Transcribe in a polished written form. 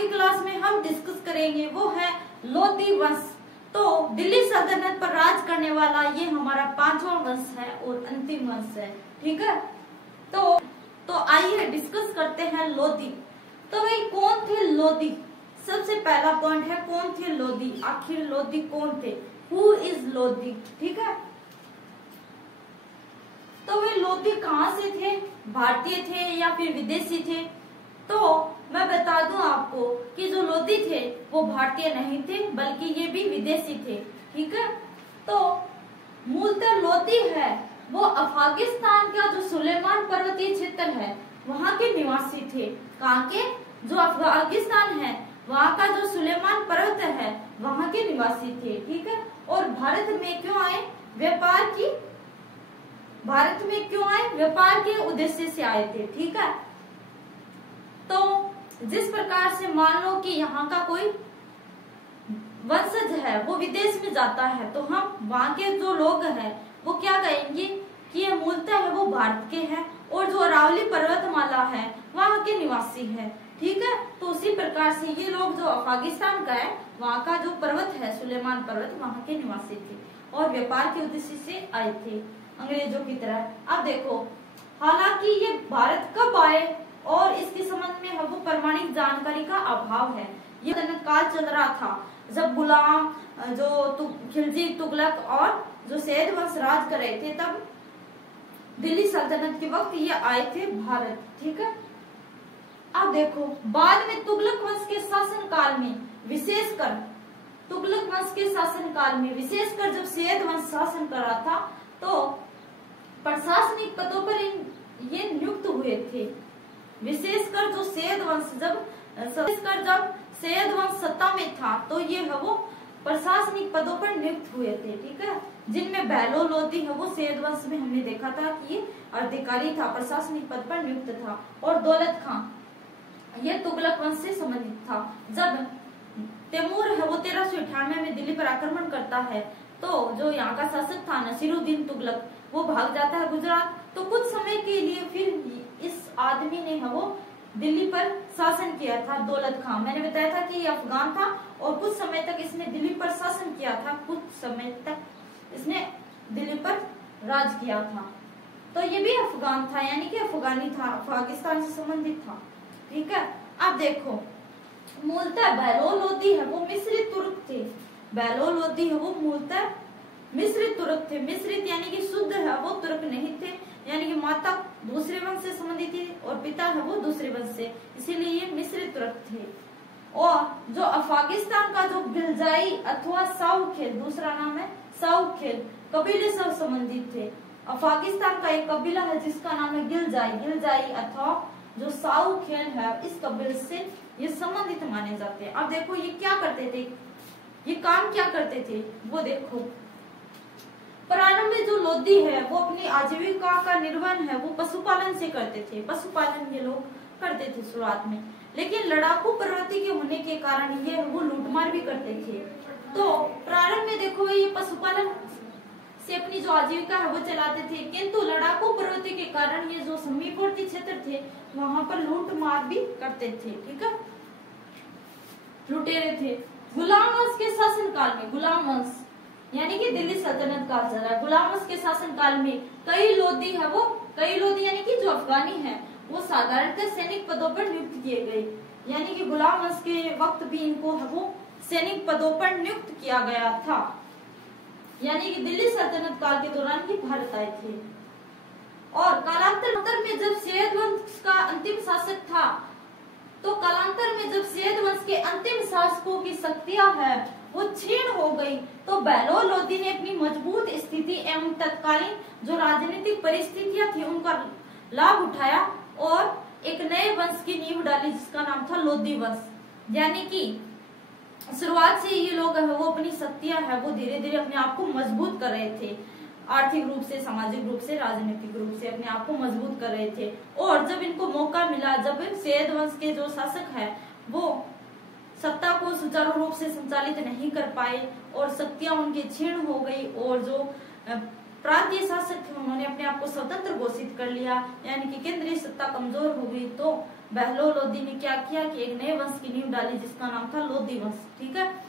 की क्लास में हम डिस्कस करेंगे वो है लोदी वंश। तो दिल्ली सल्तनत पर राज करने वाला ये हमारा 5वां वंश है और अंतिम वंश है। ठीक है, तो आइए डिस्कस करते हैं लोदी। तो भाई कौन थे लोदी? सबसे पहला पॉइंट है कौन थे लोदी, आखिर लोदी कौन थे, हु इज लोदी। ठीक है, तो वे लोदी कहाँ से थे, भारतीय थे या फिर विदेशी थे? तो मैं बता दूं आपको कि जो लोदी थे वो भारतीय नहीं थे बल्कि ये भी विदेशी थे। ठीक है, तो मूलतः लोदी है वो अफगानिस्तान का जो सुलेमान पर्वतीय क्षेत्र है वहाँ के निवासी थे। कहाँ के? जो अफगानिस्तान है वहाँ का जो सुलेमान पर्वत है वहाँ के निवासी थे। ठीक है, और भारत में क्यों आए? भारत में क्यों आए? व्यापार के उद्देश्य से आए थे। ठीक है, तो जिस प्रकार से मान लो कि यहाँ का कोई वंशज है वो विदेश में जाता है तो हम वहाँ के जो लोग हैं वो क्या कहेंगे कि ये मूलतः है वो भारत के हैं और जो अरावली पर्वतमाला है वहाँ के निवासी है। ठीक है, तो उसी प्रकार से ये लोग जो अफगानिस्तान का है वहाँ का जो पर्वत है सुलेमान पर्वत वहाँ के निवासी थे और व्यापार के उद्देश्य से आए थे अंग्रेजों की तरह। अब देखो, हालांकि ये भारत कब आए और इसके संबंध में हमको प्रमाणिक जानकारी का अभाव है। ये काल चल रहा था जब गुलाम जो खिलजी तुगलक और जो सैयद वंश राज कर रहे थे, तब दिल्ली सल्तनत के वक्त ये आए थे भारत। ठीक है, अब देखो बाद में तुगलक वंश के शासन काल में विशेषकर जब सैयद वंश शासन कर रहा था तो प्रशासनिक पदों पर ये नियुक्त हुए थे। विशेषकर जो जब सैयद वंश सत्ता में था तो ये है वो प्रशासनिक पदों पर नियुक्त हुए थे। ठीक है, जिनमें बहलो लोदी है वो सैयद वंश में हमने देखा था कि ये अधिकारी था, प्रशासनिक पद पर नियुक्त था। और दौलत खां ये तुगलक वंश से संबंधित था। जब तैमूर है वो 1398 में दिल्ली पर आक्रमण करता है तो जो यहाँ का शासक था नसीरुद्दीन तुगलक वो भाग जाता है गुजरात। तो कुछ समय के लिए फिर इस आदमी ने है वो दिल्ली पर शासन किया था। दौलत खां, मैंने बताया था कि ये अफगान था और कुछ समय तक इसने दिल्ली पर शासन किया था, कुछ समय तक इसने दिल्ली पर राज किया था। तो ये भी अफगान था, यानी कि अफगानी था, अफगानिस्तान से संबंधित था। ठीक है, अब देखो मूलतः बहलो लोदी है वो मिश्रित तुर्क थे। बहलो लोदी है वो मूलतः मिश्रित तुर्क थे। मिश्रित यानी कि शुद्ध है वो तुर्क नहीं थे, यानी कि माता दूसरे वंश से संबंधित थी और पिता है वो दूसरे वंश से, इसीलिए ये मिश्रित तुर्क थे। और जो अफगानिस्तान का जो गिलजाई अथवा साउखेल, दूसरा नाम है साउखेल, कबीले से संबंधित थे। अफगानिस्तान का एक कबीला है जिसका नाम है गिलजाई अथवा जो साउखेल है, इस कबीले से ये संबंधित माने जाते हैं। अब देखो ये क्या करते थे, ये काम क्या करते थे वो देखो। प्रारंभ में जो लोदी है वो अपनी आजीविका का निर्वहन है वो पशुपालन से करते थे। पशुपालन ये लोग करते थे शुरुआत में, लेकिन लड़ाकू प्रवृत्ति के होने के कारण ये वो लूटमार भी करते थे। तो प्रारंभ में देखो ये पशुपालन से अपनी जो आजीविका है वो चलाते थे, किंतु लड़ाकू प्रवृत्ति के कारण ये जो समीपवर्ती क्षेत्र थे वहां पर लूट मार भी करते थे। ठीक है, लुटेरे थे। गुलाम वंश के शासन काल में, गुलाम वंश यानी कि दिल्ली सल्तनत काल चल रहा है, गुलाम वंश के शासन काल में कई लोदी यानी कि जो अफगानी है वो साधारणतः सैनिक पदों पर नियुक्त किए गए, यानी कि गुलाम वंश के वक्त भी इनको है वो सैनिक पदों पर नियुक्त किया गया था, यानी कि दिल्ली सल्तनत काल के दौरान ही भारत आए थे। और कालांतर में जब सैयद वंश का अंतिम शासक था तो कालांतर में जब सैयद वंश के अंतिम शासकों की शक्तियां है वो क्षीण हो गई तो बहलो लोदी ने अपनी मजबूत स्थिति एवं तत्कालीन जो राजनीतिक परिस्थितियां थी उनका लाभ उठाया और एक नए वंश की नींव डाली जिसका नाम था लोदी वंश। यानी कि शुरुआत से ये लोग है वो अपनी शक्तियां है वो धीरे धीरे अपने आप को मजबूत कर रहे थे, आर्थिक रूप से, सामाजिक रूप से, राजनीतिक रूप से अपने आप को मजबूत कर रहे थे। और जब इनको मौका मिला, जब सैयद वंश के जो शासक है वो सत्ता को सुचारू रूप से संचालित नहीं कर पाए और शक्तियां उनकी क्षीण हो गई और जो प्रांतीय शासक थे उन्होंने अपने आप को स्वतंत्र घोषित कर लिया, यानी कि केंद्रीय सत्ता कमजोर हो गई, तो बहलोल लोदी ने क्या किया कि एक नए वंश की नींव डाली जिसका नाम था लोदी वंश। ठीक है।